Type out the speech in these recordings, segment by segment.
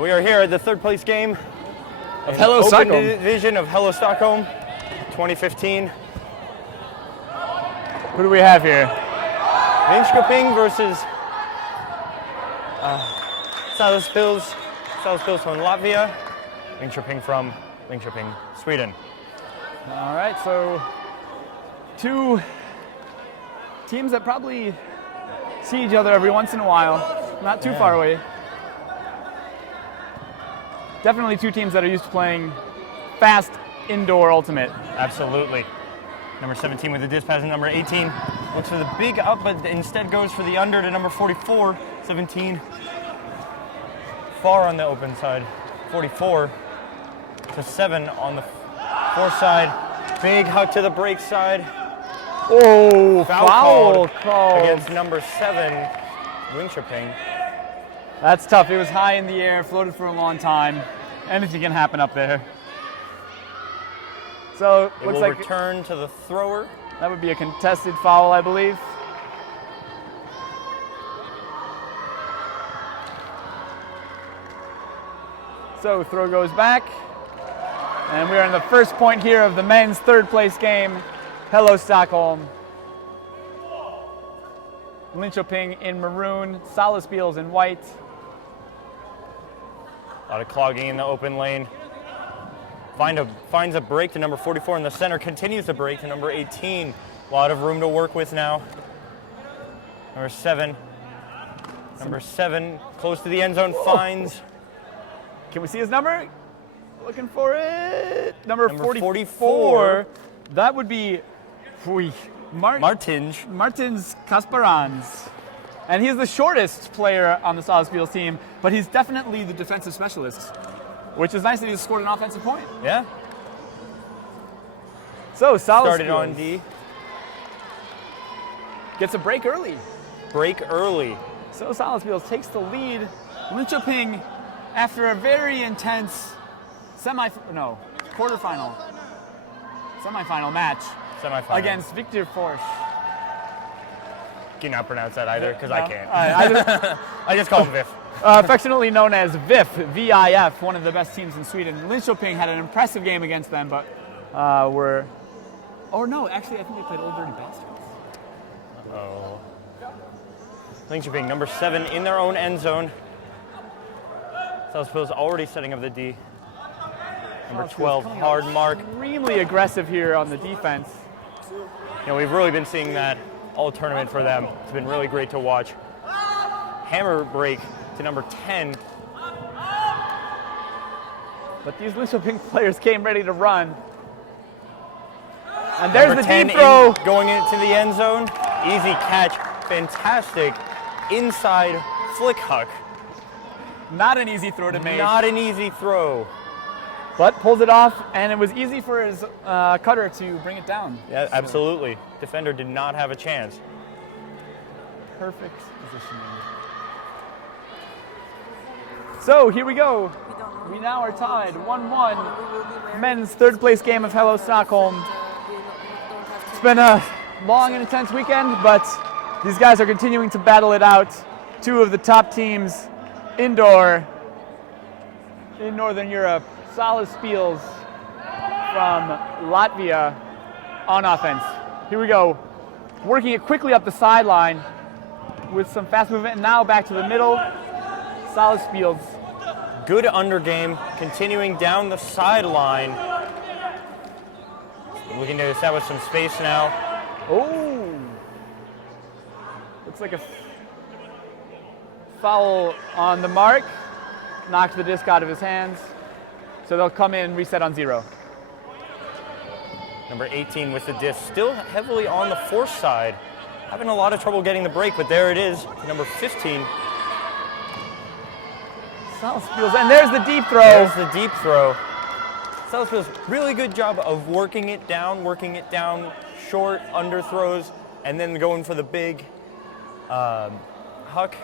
We are here at the third place game of Hello Open Stockholm. Division of Hello Stockholm 2015. Who do we have here? Linköping versus Salaspils. Salaspils from Latvia. Linköping from Linköping, Sweden. All right, so two teams that probably see each other every once in a while, not too far away. Definitely two teams that are used to playing fast indoor ultimate. Absolutely. Number 17 with the disc pass, and number 18 looks for the big up, but instead goes for the under to number 44. 17 far on the open side. 44 to 7 on the far side. Big huck to the break side. Oh, Foul called called against number 7, Linköping. That's tough. It was high in the air, floated for a long time. Anything can happen up there. So It looks will like return to the thrower. that would be a contested foul, I believe. So throw goes back. And we are in the first point here of the men's third place game. Hello Stockholm. Linköping in maroon, Salaspils in white. A lot of clogging in the open lane. Finds a break to number 44 in the center, continues to break to number 18. A lot of room to work with now. Number 7. Number 7, close to the end zone, finds. Can we see his number? Looking for it. Number 44. That would be Martins. Martins Kasparans. And he's the shortest player on the Salaspils team, but he's definitely the defensive specialist, which is nice that he scored an offensive point. Yeah. So Salaspils Started on D. gets a break early. Break early. So Salaspils takes the lead. Linköping, after a very intense semifinal match Semifinal. against Victor Forsch. Cannot pronounce that either, because No. I can't. I I just call him Viff. affectionately known as VIF, V-I-F, one of the best teams in Sweden. Linköping had an impressive game against them, but actually I think they played Old Dirty Bastards. Oh. Linköping, number 7 in their own end zone. Salaspils already setting up the D. Number 12, hard mark. Extremely aggressive here on the defense. You know, we've really been seeing that all tournament for them. It's been really great to watch. Hammer break to number 10. But these Linköping players came ready to run. And there's Number the 10 deep throw. going into the end zone. Easy catch. Fantastic inside flick huck. Not an easy throw to make. Not an easy throw. But pulls it off, and it was easy for his cutter to bring it down. Yeah, absolutely. Defender did not have a chance. Perfect positioning. So here we go. We now are tied 1-1. Men's third place game of Hello Stockholm. It's been a long and intense weekend, but these guys are continuing to battle it out. Two of the top teams indoor in Northern Europe. Salaspils from Latvia on offense. Here we go. Working it quickly up the sideline with some fast movement. And now back to the middle. Salaspils. Good under game, continuing down the sideline. Looking to establish some space now. Oh! Looks like a foul on the mark. Knocked the disc out of his hands. So they'll come in, reset on 0. Number 18 with the disc, still heavily on the force side. Having a lot of trouble getting the break, but there it is. Number 15. Salaspils, and there's the deep throw. There's the deep throw. Salaspils, really good job of working it down, short under throws, and then going for the big huck.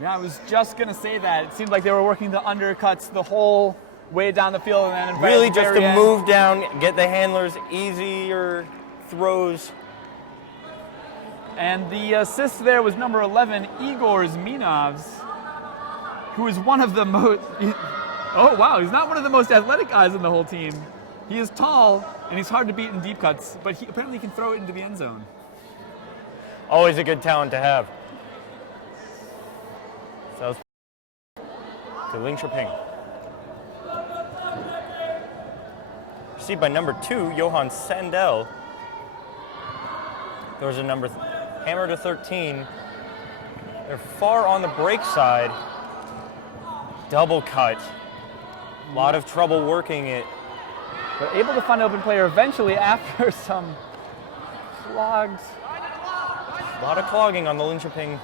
Yeah, I was just going to say that. It seemed like they were working the undercuts the whole way down the field. And then Really just to move down, get the handlers easier throws. And the assist there was number 11, Igor Zminovs. who is one of the most... Oh, wow, he's not one of the most athletic guys in the whole team. He is tall, and he's hard to beat in deep cuts, but he apparently can throw it into the end zone. Always a good talent to have. So to Linköping. Received by number 2, Johan Sandell. There's a number hammer to 13. They're far on the break side. Double cut. A lot of trouble working it. But able to find an open player eventually after some clogs. A lot of clogging on the Linköping.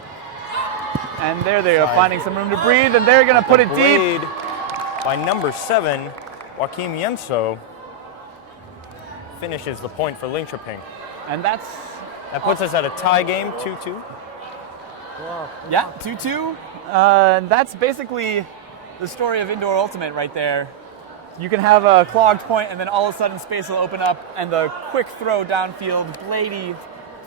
And there they are, finding some room to breathe, and they're going to put it deep. By number 7, Joachim Jenso finishes the point for Linköping. And that puts us at a tie game, 2-2. Yeah, 2-2. And that's basically the story of Indoor Ultimate right there. You can have a clogged point, and then all of a sudden space will open up, and the quick throw downfield, bladey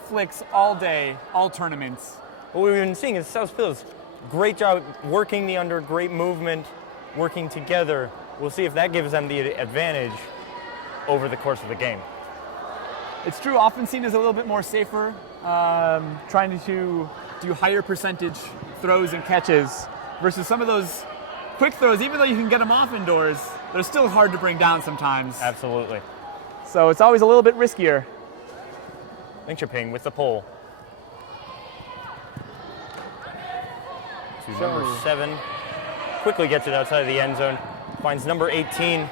flicks all day, all tournaments. What we've been seeing is Salaspils, great job working the under, great movement, working together. We'll see if that gives them the advantage over the course of the game. It's true, often seen as a little bit more safer, trying to do higher percentage throws and catches versus some of those quick throws, even though you can get them off indoors, they're still hard to bring down sometimes. Absolutely. So it's always a little bit riskier. Linköping with the pole. To number 7. Quickly gets it outside of the end zone. Finds number 18.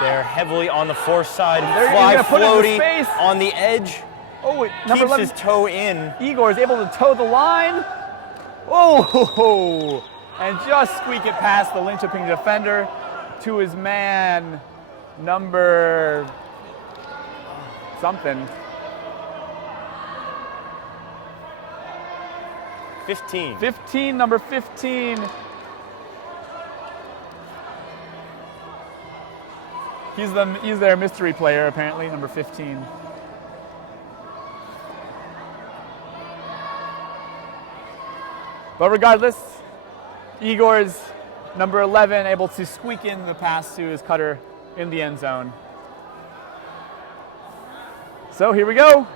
They're heavily on the force side. Fly floaty on the edge. Oh, wait, number 11. Keeps his toe in. Igor is able to toe the line. Oh, and just squeak it past the Linköping defender to his man, number something. 15. 15, number 15. He's their mystery player, apparently, number 15. But regardless, Igor's number 11 able to squeak in the pass to his cutter in the end zone. So here we go.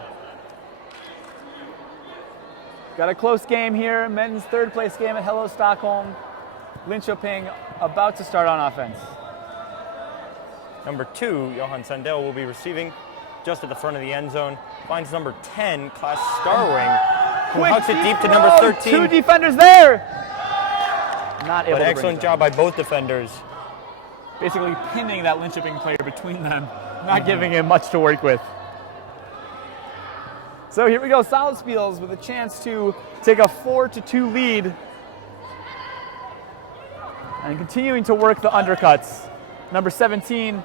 Got a close game here. Men's third place game at Hello Stockholm. Linköping about to start on offense. Number 2, Johan Sandell, will be receiving just at the front of the end zone. Finds number 10, Class Starwing, who hucks it deep to number 13. 2 defenders there. Not able but to excellent job by both defenders. Basically pinning that Linköping player between them, not giving him much to work with. So here we go, Salaspils with a chance to take a 4-2 lead. And continuing to work the undercuts. Number 17.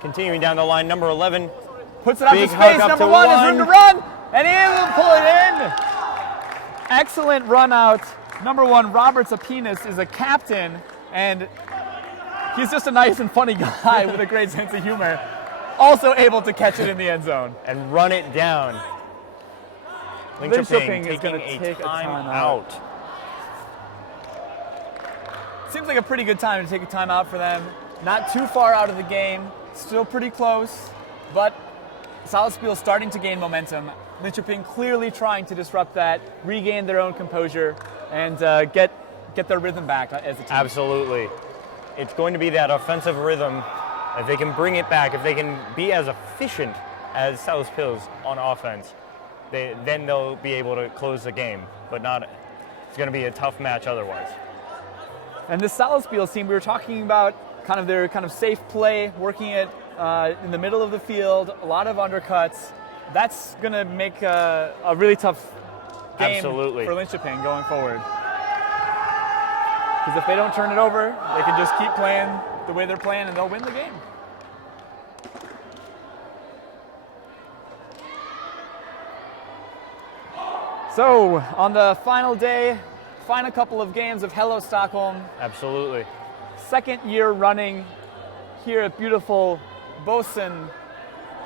Continuing down the line, number 11. Puts it up to space, number 1 has room to run, and he will pull it in. Excellent run out. Number 1, Robert Zapinas, is a captain, and he's just a nice and funny guy with a great sense of humor. Also able to catch it in the end zone. And run it down. Linköping is going to take a time out. Seems like a pretty good time to take a timeout for them. Not too far out of the game, still pretty close, but Salaspils starting to gain momentum. Linköping clearly trying to disrupt that, regain their own composure, and get their rhythm back as a team. Absolutely. It's going to be that offensive rhythm. If they can bring it back, if they can be as efficient as Salaspils on offense, then they'll be able to close the game. But not, it's going to be a tough match otherwise. And the Salaspils team, we were talking about their safe play, working it in the middle of the field, a lot of undercuts. That's going to make a really tough game Absolutely. For Linköping going forward. Because if they don't turn it over, they can just keep playing the way they're playing and they'll win the game. So, on the final day, final couple of games of Hello Stockholm. Absolutely. Second year running here at beautiful Bosen,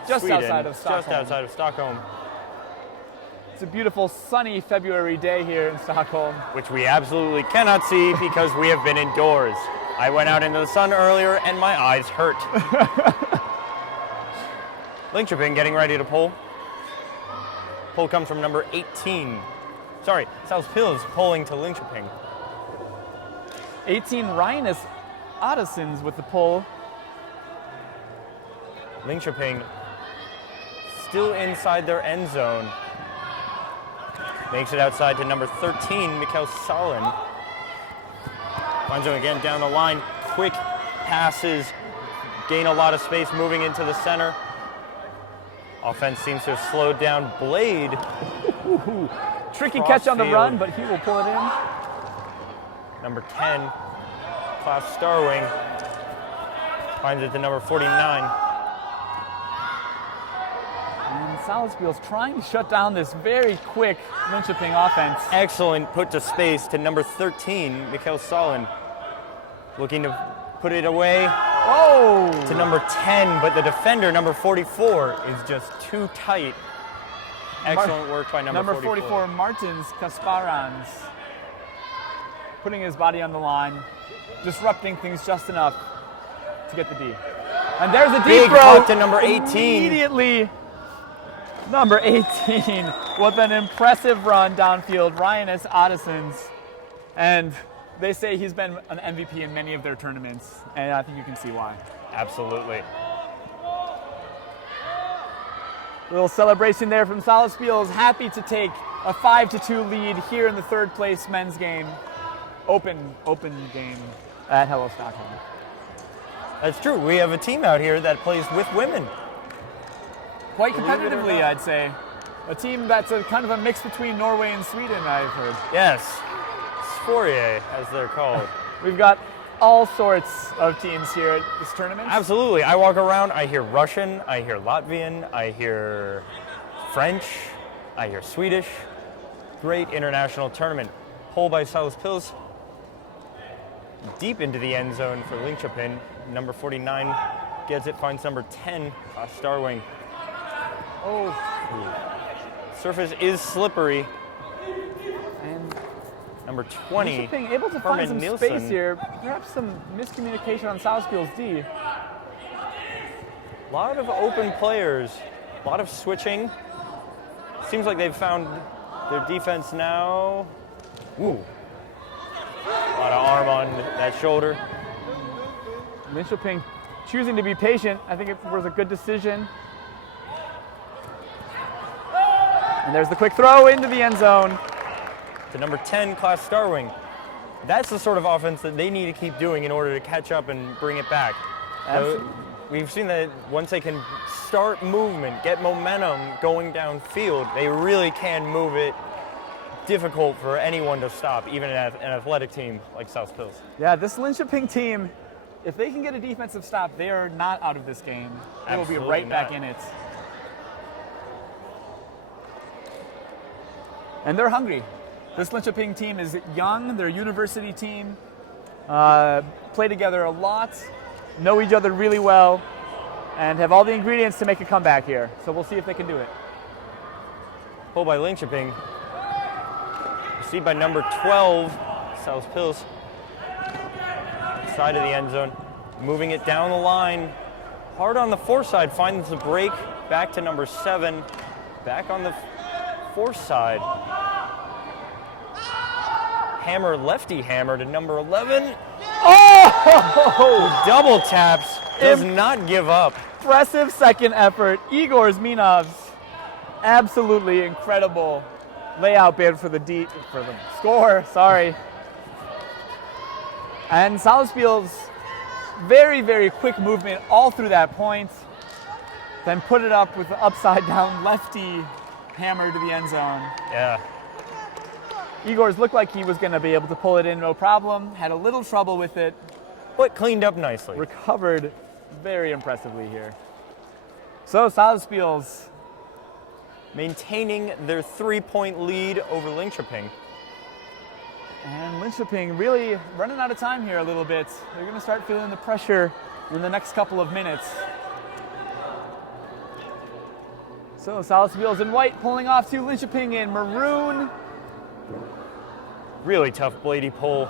just Sweden, outside of Stockholm. Just outside of Stockholm. It's a beautiful sunny February day here in Stockholm. Which we absolutely cannot see because we have been indoors. I went out into the sun earlier and my eyes hurt. Linköping getting ready to pull. Pull comes from number 18. Sorry, Salaspils pulling to Linköping. 18 Rhinus Ottosons with the pull. Linköping still inside their end zone. Makes it outside to number 13, Mikael Salin. Finds him again down the line. Quick passes, gain a lot of space moving into the center. Offense seems to have slowed down. Blade. Tricky catch on the run, but he will pull it in. Number 10, Klaus Starwing. Finds it to number 49. And Salaspils trying to shut down this very quick Linköping offense. Excellent put to space to number 13, Mikael Salin. Looking to put it away to number 10, but the defender, number 44, is just too tight. Excellent work by number 44, Martins Kasparans. Putting his body on the line, disrupting things just enough to get the D. And there's a deep throw to number 18. Immediately, number 18 with an impressive run downfield, Rhinus Ottosons. And they say he's been an MVP in many of their tournaments, and I think you can see why. Absolutely. Little celebration there from Salaspils, happy to take a 5-2 lead here in the third place men's game. Open game at Hello Stockholm. That's true. We have a team out here that plays with women. Quite competitively, I'd say. A team that's a kind of a mix between Norway and Sweden, I've heard. Yes. Sforie, as they're called. We've got all sorts of teams here at this tournament. Absolutely. I walk around, I hear Russian, I hear Latvian, I hear French, I hear Swedish. Great international tournament. Pull by Salaspils. Deep into the end zone for Linköping. Number 49 gets it, finds number 10, Starwing. Surface is slippery. And number 20, Linköping able to find some Nielsen. space here. Perhaps some miscommunication on Salaspils' D. A lot of open players, a lot of switching. Seems like they've found their defense now. Ooh. A lot of arm on that shoulder. Linköping choosing to be patient. I think it was a good decision. And there's the quick throw into the end zone. To number 10, Klaus Starwing. That's the sort of offense that they need to keep doing in order to catch up and bring it back. So we've seen that once they can start movement, get momentum going downfield, they really can move it. Difficult for anyone to stop, even an athletic team like Salaspils. Yeah, this Linköping team, if they can get a defensive stop, they are not out of this game. They will be right back in it. And they're hungry. This Linköping team is young, they're a university team, play together a lot, know each other really well, and have all the ingredients to make a comeback here. So we'll see if they can do it. Pulled by Linköping. Received by number 12, Salaspils. Side of the end zone. Moving it down the line. Hard on the fore side, finds the break. Back to number 7. Back on the fore side. Hammer, lefty hammer to number 11. Oh! Double taps. Does not give up. Impressive second effort. Igor Zminov's absolutely incredible layout bid for the score, sorry. And Salaspils, very, very quick movement all through that point. Then put it up with the upside down lefty hammer to the end zone. Yeah. Igor's looked like he was going to be able to pull it in no problem. Had a little trouble with it. But cleaned up nicely. Recovered very impressively here. So Salaspils maintaining their 3-point lead over Linköping. And Linköping really running out of time here a little bit. They're going to start feeling the pressure in the next couple of minutes. So Salaspils in white pulling off to Linköping in maroon. Really tough bladey pull.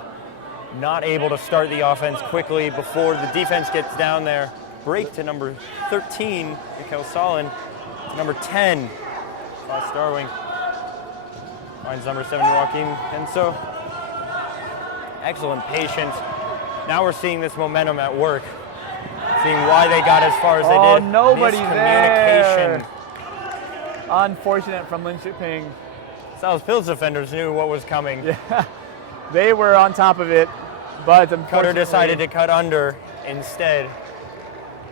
Not able to start the offense quickly before the defense gets down there. Break to number 13, Mikhail Salin. Number 10, Klaus Darwing. Finds number 7, Joachim. And so, excellent patience. Now we're seeing this momentum at work. Seeing why they got as far as they did. Nobody there. Miscommunication. Unfortunate from Linköping. Salaspils defenders knew what was coming. Yeah, they were on top of it, but unfortunately, Cutter decided to cut under instead.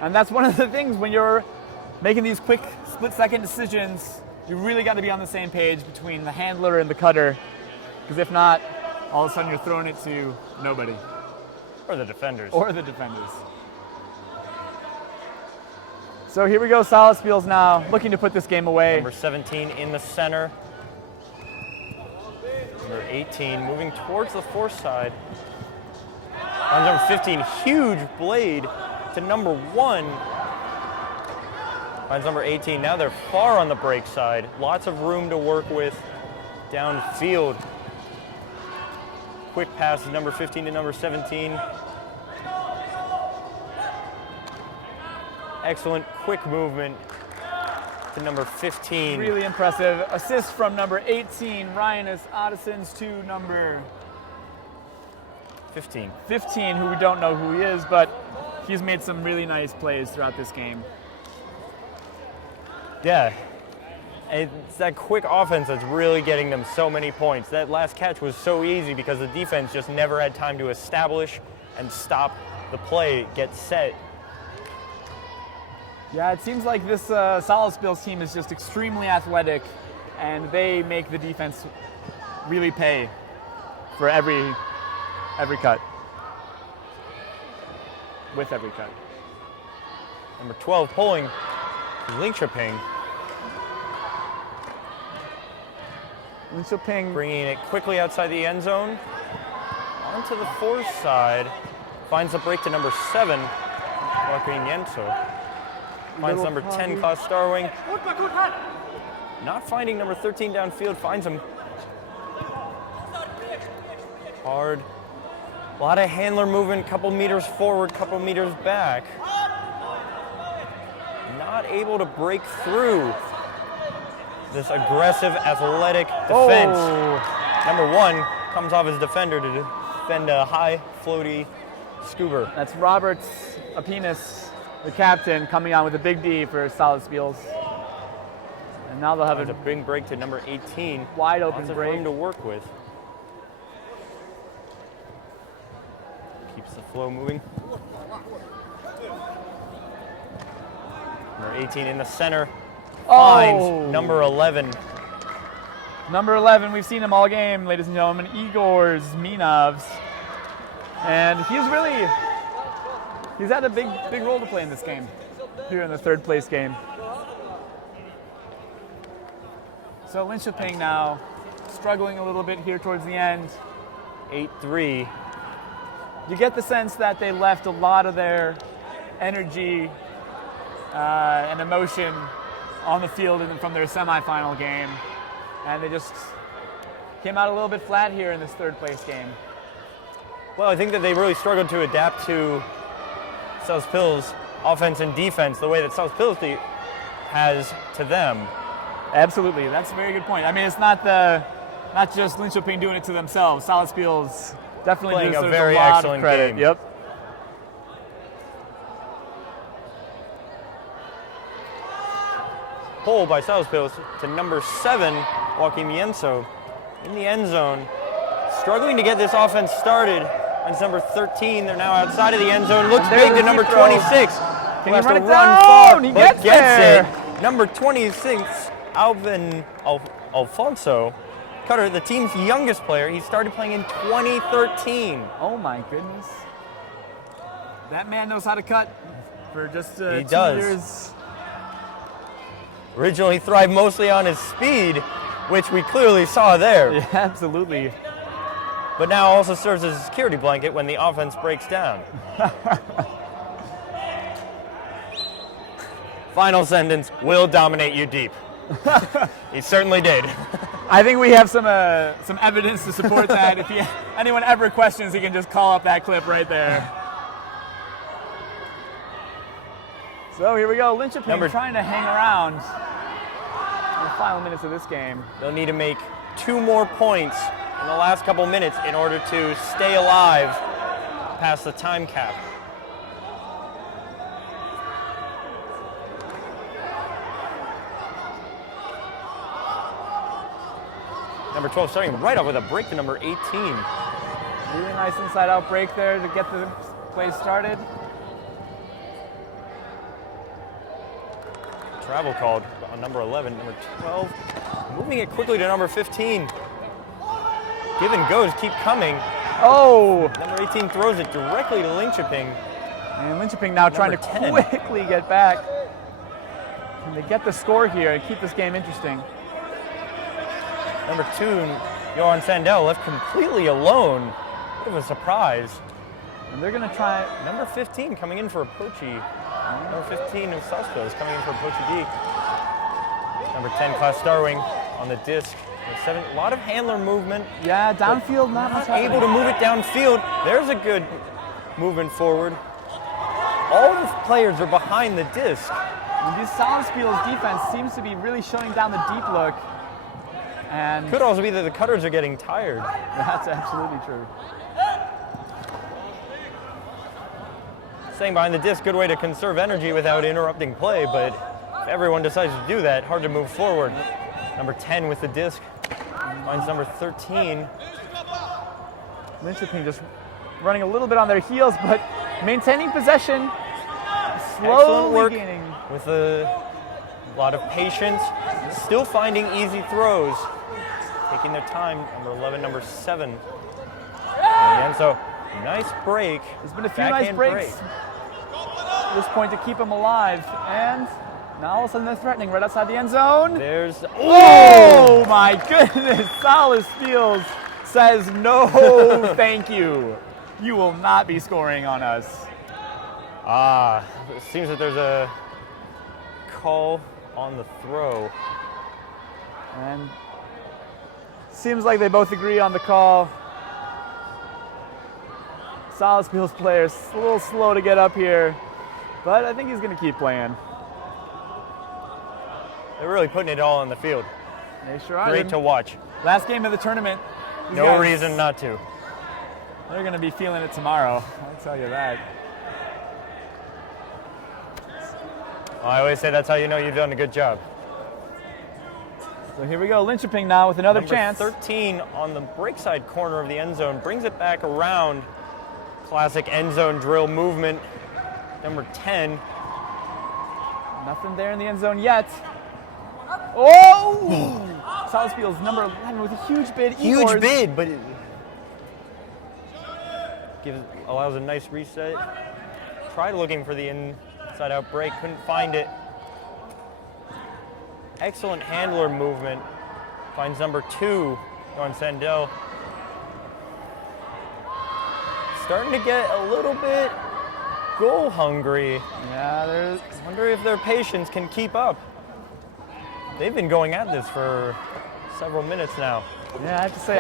And that's one of the things when you're making these quick split-second decisions, you really got to be on the same page between the handler and the cutter, because if not, all of a sudden you're throwing it to nobody. Or the defenders. Or the defenders. So here we go, Salaspils now, looking to put this game away. Number 17 in the center. Number 18 moving towards the fourth side. On number 15, huge blade to number 1. Finds number 18. Now they're far on the break side. Lots of room to work with downfield. Quick pass to number 15 to number 17. Excellent quick movement to number 15. Really impressive. Assist from number 18, Ryanus Ottesons, to number 15, who we don't know who he is, but he's made some really nice plays throughout this game. Yeah, it's that quick offense that's really getting them so many points. That last catch was so easy because the defense just never had time to establish and stop the play, get set. Yeah, it seems like this Salaspils team is just extremely athletic, and they make the defense really pay for every cut. With every cut. Number 12 pulling Linköping. Linköping Bringing it quickly outside the end zone. Onto the fourth side. Finds a break to number 7, Joaquin Yenso. Finds number 10, Klaus Starwing. Not finding number 13 downfield, finds him. Hard. A lot of handler movement, couple meters forward, couple meters back. Not able to break through this aggressive, athletic defense. Oh. Number 1 comes off his defender to defend a high, floaty scuba. That's Robert Apinas, the captain, coming on with a big D for Salaspils. And now they'll have a big break to number 18. Wide open Lots of break. room to work with. Keeps the flow moving. Number 18 in the center. Finds number 11. Number 11, we've seen him all game, ladies and gentlemen, Igor Zminovs. And he's had a big role to play in this game, here in the third place game. So Linköping now struggling a little bit here towards the end. 8-3. You get the sense that they left a lot of their energy and emotion on the field from their semifinal game, and they just came out a little bit flat here in this third place game. Well, I think that they really struggled to adapt to Salaspils' offense and defense the way that Salaspils has to them. Absolutely, that's a very good point. I mean, it's not just Linköping doing it to themselves. Salaspils definitely playing a deserves very a lot excellent of credit. game. Yep. Pull by Salaspils to number 7, Joachim Yenso, in the end zone. Struggling to get this offense started. And it's number 13. They're now outside of the end zone. Looks big to number 26. Who has to run far, He but gets it. Number 26, Alvin Alfonso. Cutter, the team's youngest player. He started playing in 2013. Oh my goodness. That man knows how to cut for just 2 does. years. Originally thrived mostly on his speed, which we clearly saw there. Yeah, absolutely. But now also serves as a security blanket when the offense breaks down. Final sentence, will dominate you deep. He certainly did. I think we have some evidence to support that. If anyone ever questions, he can just call up that clip right there. So here we go, Linköping trying to hang around in the final minutes of this game. They'll need to make 2 more points in the last couple minutes in order to stay alive past the time cap. Number 12 starting right off with a break to number 18. Really nice inside-out break there to get the play started. Travel called on number 11, number 12. Moving it quickly to number 15. Give and goes keep coming. Oh! Number 18 throws it directly to Linköping. And Linköping now trying to 10. quickly get back. Can they get the score here and keep this game interesting? Number 2, Johan Sandell left completely alone. Bit of a surprise. And they're going to try. Number 15 coming in for a Pochi. Number 15 of Salaspils coming in for a Pochi D. Number 10, Klaus Starwing on the disc. A lot of handler movement. Yeah, downfield not much able to move it downfield. There's a good movement forward. All the players are behind the disc. And this Salaspils defense seems to be really shutting down the deep look. And could also be that the cutters are getting tired. That's absolutely true. Staying behind the disc, good way to conserve energy without interrupting play, but if everyone decides to do that, hard to move forward. Number 10 with the disc finds number 13. Linköping just running a little bit on their heels, but maintaining possession. Slowly gaining. With a lot of patience, still finding easy throws. Taking their time, number 11, number 7. And so, nice break. There's been a few nice breaks at this point to keep them alive. And now all of a sudden they're threatening right outside the end zone. There's, oh my goodness, Salaspils says no thank you. You will not be scoring on us. It seems that there's a call on the throw. And seems like they both agree on the call. Salaspils players a little slow to get up here, but I think he's going to keep playing. They're really putting it all on the field. They sure are. Great to watch. Last game of the tournament. No reason not to. They're going to be feeling it tomorrow, I'll tell you that. Well, I always say that's how you know you've done a good job. So here we go, Linköping now with another chance. 13 on the break side corner of the end zone, brings it back around. Classic end zone drill movement. Number 10. Nothing there in the end zone yet. Oh! Salaspils number 11 with a huge bid. Huge bid, but it allows a nice reset. Tried looking for the inside out break, couldn't find it. Excellent handler movement. Finds number 2 on Sandell. Starting to get a little bit goal hungry. Yeah, I wonder if their patience can keep up. They've been going at this for several minutes now. Yeah, I have to say,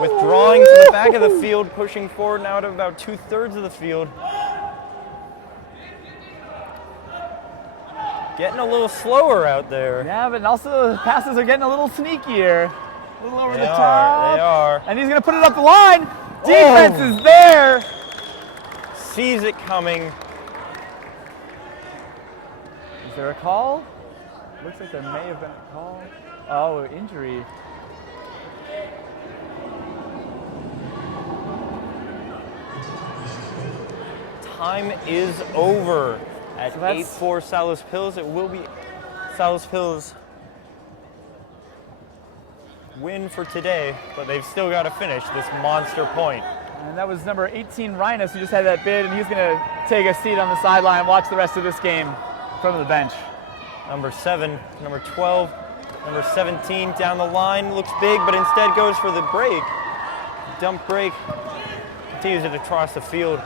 withdrawing to the back of the field, pushing forward now to about 2/3 of the field. Getting a little slower out there. Yeah, but also the passes are getting a little sneakier. A little over the top. They are. And he's going to put it up the line. Defense is there. Sees it coming. Is there a call? Looks like there may have been a call. Oh, injury. Time is over at 8-4 Salaspils. It will be Salaspils' win for today, but they've still got to finish this monster point. And that was number 18, Rhinus, who just had that bid, and he's going to take a seat on the sideline and watch the rest of this game from the bench. Number 7, number 12, number 17 down the line. Looks big, but instead goes for the break. Dump break. Continues it across the field.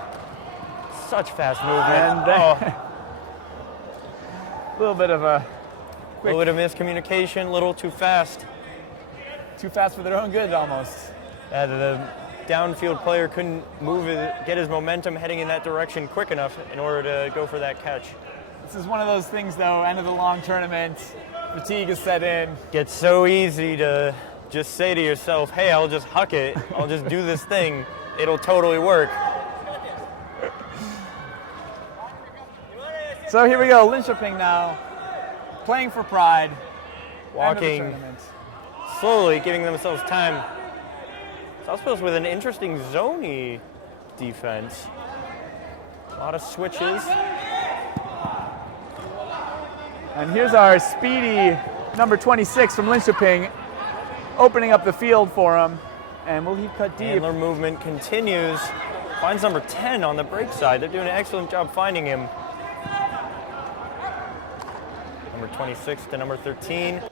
Such fast movement. And a little bit of a A little bit of miscommunication, a little too fast. Too fast for their own good, almost. The downfield player couldn't get his momentum heading in that direction quick enough in order to go for that catch. This is one of those things, though, end of the long tournament, fatigue is set in. Gets so easy to just say to yourself, hey, I'll just huck it, I'll just do this thing, it'll totally work. So here we go, Linköping now, playing for pride. Walking slowly, giving themselves time. Salaspils with an interesting zony defense. A lot of switches. And here's our speedy number 26 from Linköping, opening up the field for him. And will he cut deep? Handler movement continues. Finds number 10 on the break side. They're doing an excellent job finding him. Number 26 to number 13.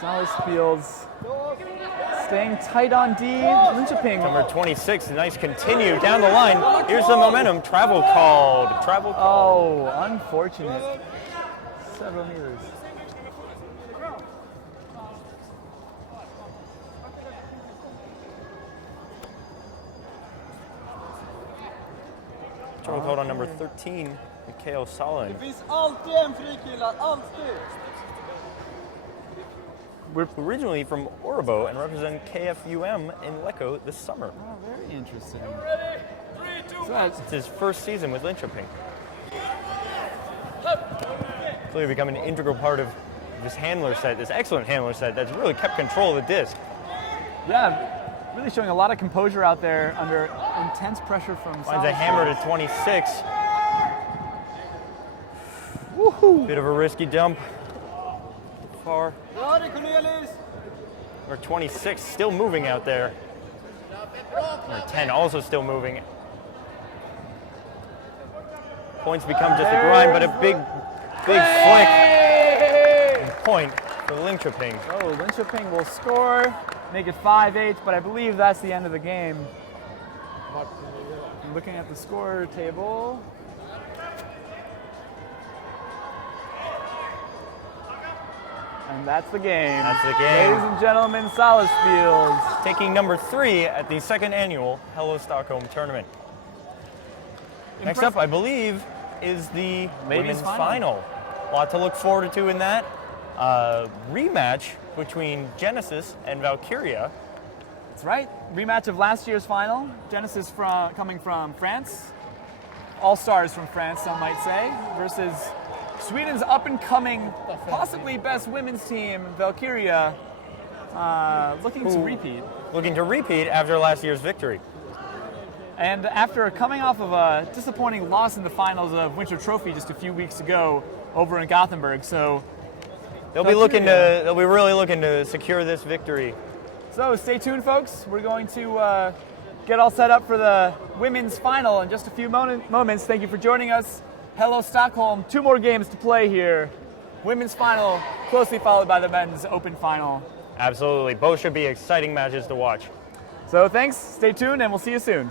Salaspils staying tight on D. Linköping. Number 26, nice continue down the line. Here's the momentum. Travel called. Travel called. Oh, unfortunate. Several meters. Travel called on number 13, Mikael Salin. We're originally from Orbo and represent KFUM in Lecco this summer. Oh, very interesting. So that's his first season with Linköping. Clearly becoming an integral part of this handler set, this excellent handler set that's really kept control of the disc. Yeah, really showing a lot of composure out there under intense pressure from Finds a hammer to 26. Woohoo! Bit of a risky dump. Far. Number 26 still moving out there. Number 10 also still moving. Points become just a grind, but a big flick. And point for Linköping. Oh, Linköping will score, make it 5-8, but I believe that's the end of the game. I'm looking at the score table. And that's the game. That's the game. Ladies and gentlemen, Salaspils taking number 3 at the second annual Hello Stockholm tournament. Next up, I believe, is the women's final. A lot to look forward to in that. Rematch between Genesis and Valkyria. That's right. Rematch of last year's final. Genesis coming from France. All-stars from France, some might say, versus Sweden's up-and-coming, possibly best women's team, Valkyria, looking to repeat. Looking to repeat after last year's victory. And after coming off of a disappointing loss in the finals of Winter Trophy just a few weeks ago over in Gothenburg, so they'll be really looking to secure this victory. So stay tuned, folks. We're going to get all set up for the women's final in just a few moments. Thank you for joining us. Hello Stockholm, 2 more games to play here. Women's final, closely followed by the men's open final. Absolutely, both should be exciting matches to watch. So thanks, stay tuned, and we'll see you soon.